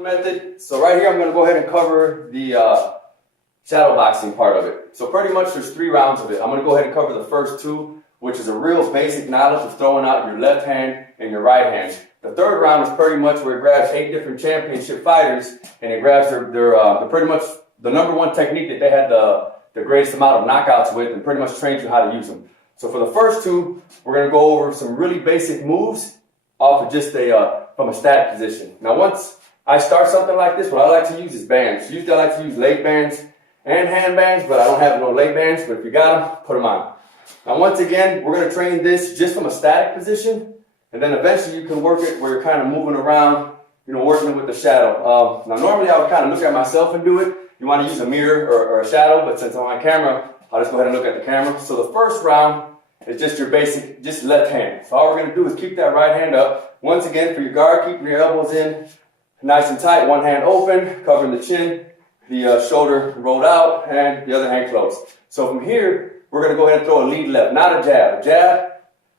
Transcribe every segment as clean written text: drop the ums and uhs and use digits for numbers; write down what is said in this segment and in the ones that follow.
Method. So right here I'm going to go ahead and cover the shadow boxing part of it. So pretty much there's 3 rounds of it. I'm going to go ahead and cover the first 2, which is a real basic knowledge of throwing out your left hand and your right hand. The third round is pretty much where it grabs 8 different championship fighters and it grabs their pretty much the #1 technique that they had the greatest amount of knockouts with and pretty much trains you how to use them. So for the first 2, we're going to go over some really basic moves off of just from a static position. Now once I start something like this, what I like to use is bands. Usually I like to use leg bands and hand bands, but I don't have no leg bands, but if you got them, put them on. Now once again, we're going to train this just from a static position, and then eventually you can work it where you're kind of moving around, you know, working with the shadow. Now normally I would kind of look at myself and do it. You want to use a mirror or a shadow, but since I'm on camera, I'll just go ahead and look at the camera. So the first round is just your basic, just left hand. So all we're going to do is keep that right hand up. Once again, for your guard, keeping your elbows in, nice and tight, one hand open, covering the chin, the shoulder rolled out, and the other hand closed. So from here, we're going to go ahead and throw a lead left, not a jab. A jab,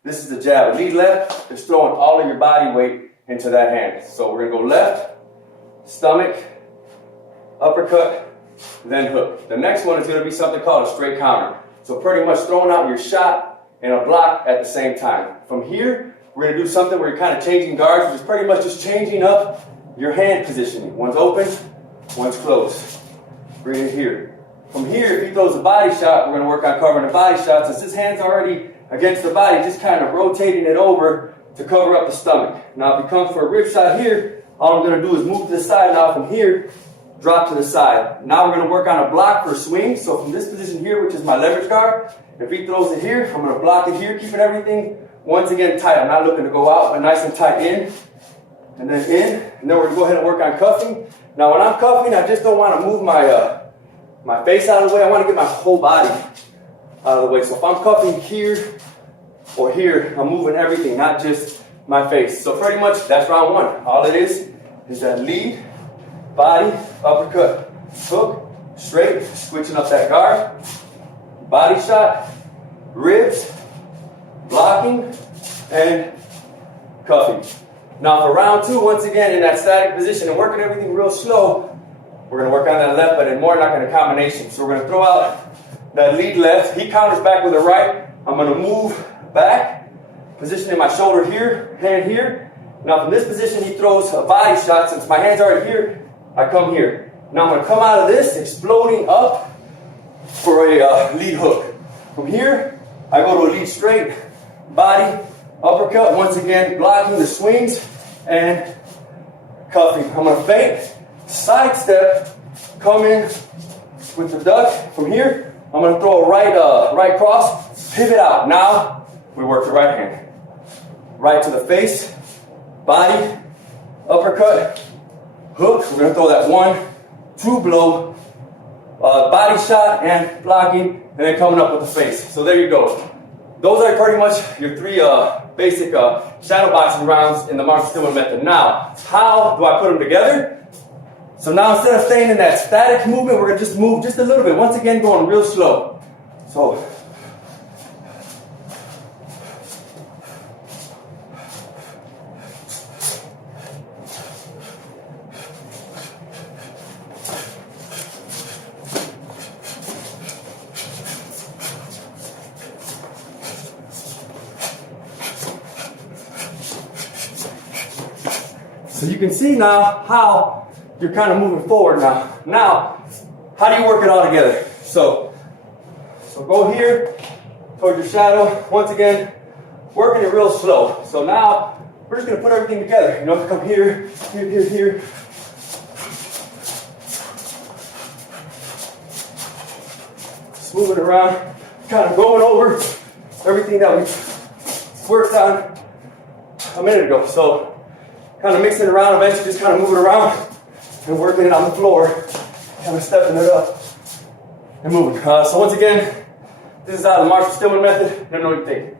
this is the jab. A lead left is throwing all of your body weight into that hand. So we're going to go left, stomach, uppercut, then hook. The next one is going to be something called a straight counter. So pretty much throwing out your shot and a block at the same time. From here, we're going to do something where you're kind of changing guards, which is pretty much just changing up your hand positioning. One's open, one's closed. Bring it here. From here, if he throws a body shot, we're going to work on covering the body shot. Since his hand's already against the body, just kind of rotating it over to cover up the stomach. Now, if he comes for a rib shot here, all I'm going to do is move to the side. Now, from here, drop to the side. Now, we're going to work on a block for a swing. So from this position here, which is my leverage guard, if he throws it here, I'm going to block it here, keeping everything, once again, tight. I'm not looking to go out, but nice and tight in. And then in, and then we're going to go ahead and work on cuffing. Now when I'm cuffing, I just don't want to move my face out of the way. I want to get my whole body out of the way. So if I'm cuffing here or here, I'm moving everything, not just my face. So pretty much that's round 1. All it is that lead, body, uppercut, hook, straight, switching up that guard, body shot, ribs, blocking, and cuffing. Now for round 2, once again in that static position and working everything real slow, we're going to work on that left, but in more like in a combination. So we're going to throw out that lead left. He counters back with the right. I'm going to move back, positioning my shoulder here, hand here. Now from this position, he throws a body shot. Since my hand's already here, I come here. Now I'm going to come out of this, exploding up for a lead hook. From here, I go to a lead straight, body, uppercut, once again, blocking the swings and cuffing. I'm going to feint, sidestep, come in with the duck. From here, I'm going to throw a right cross, pivot out. Now, we work the right hand. Right to the face, body, uppercut, hook. We're going to throw that 1-2 blow, body shot and blocking, and then coming up with the face. So there you go. Those are pretty much your 3 basic shadow boxing rounds in the Marshall Stillman Method. Now, how do I put them together? So now instead of staying in that static movement, we're going to just move just a little bit. Once again, going real slow. So, so you can see now how you're kind of moving forward now. Now, how do you work it all together? So go here towards your shadow. Once again, working it real slow. So now we're just going to put everything together. You know, come here, here, here, here. Just moving around, kind of going over everything that we worked on a minute ago. So kind of mixing it around, eventually just kind of moving around and working it on the floor, kind of stepping it up and moving. So once again, this is the Marshall Stillman Method. Let me know what you think.